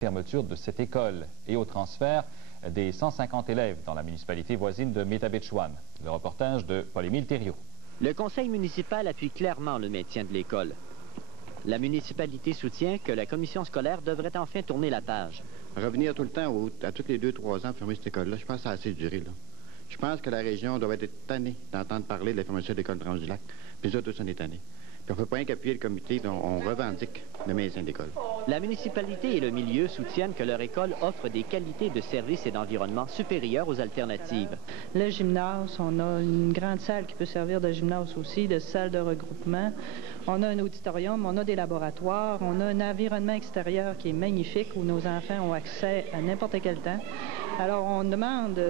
fermeture de cette école et au transfert des 150 élèves dans la municipalité voisine de Métabetchouan. Le reportage de Paul-Émile Thériault. Le conseil municipal appuie clairement le maintien de l'école. La municipalité soutient que la commission scolaire devrait enfin tourner la page. Revenir tout le temps, à tous les 2-3 ans, fermer cette école-là, je pense que ça a assez duré. Là. Je pense que la région doit être tannée d'entendre parler de la fermeture de l'école de Ronge-du-Lac. Puis ça, tous on est tannés. Puis on ne peut pas rien qu'appuyer le comité dont on revendique le maintien de l'école. La municipalité et le milieu soutiennent que leur école offre des qualités de service et d'environnement supérieures aux alternatives. Le gymnase, on a une grande salle qui peut servir de gymnase aussi, de salle de regroupement. On a un auditorium, on a des laboratoires, on a un environnement extérieur qui est magnifique où nos enfants ont accès à n'importe quel temps. Alors on demande,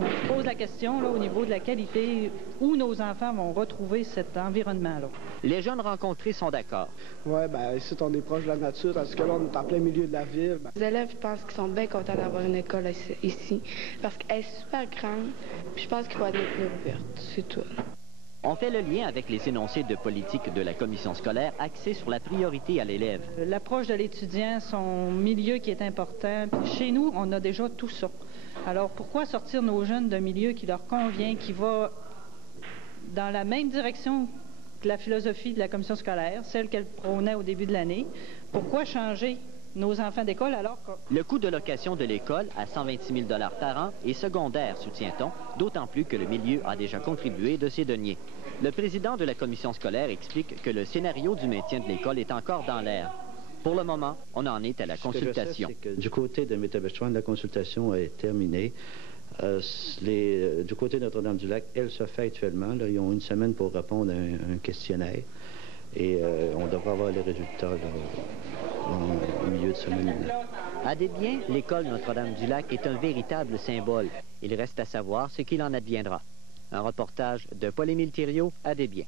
on se pose la question là, au niveau de la qualité, où nos enfants vont retrouver cet environnement-là. Les jeunes rencontrés sont d'accord. Oui, bien ici on est proche de la nature, tandis que là on est en plein milieu de la ville. Les élèves, je pense qu'ils sont bien contents d'avoir une école ici, parce qu'elle est super grande, puis je pense qu'il faut être ouverte, c'est tout. On fait le lien avec les énoncés de politique de la commission scolaire axés sur la priorité à l'élève. L'approche de l'étudiant, son milieu qui est important. Puis chez nous, on a déjà tout ça. Alors pourquoi sortir nos jeunes d'un milieu qui leur convient, qui va dans la même direction que la philosophie de la commission scolaire, celle qu'elle prônait au début de l'année? Pourquoi changer nos enfants d'école alors que... Le coût de location de l'école, à 126 000 $ par an, est secondaire, soutient-on, d'autant plus que le milieu a déjà contribué de ses deniers. Le président de la commission scolaire explique que le scénario du maintien de l'école est encore dans l'air. Pour le moment, on en est à la consultation. Ce que je sais, c'est que du côté de Métabetchouan, la consultation est terminée. Du côté de Notre-Dame-du-Lac, elle se fait actuellement. Là, ils ont une semaine pour répondre à un questionnaire. Et on devrait avoir les résultats au milieu de semaine. À Desbiens, l'école Notre-Dame-du-Lac est un véritable symbole. Il reste à savoir ce qu'il en adviendra. Un reportage de Paul-Émile Thériault à Desbiens.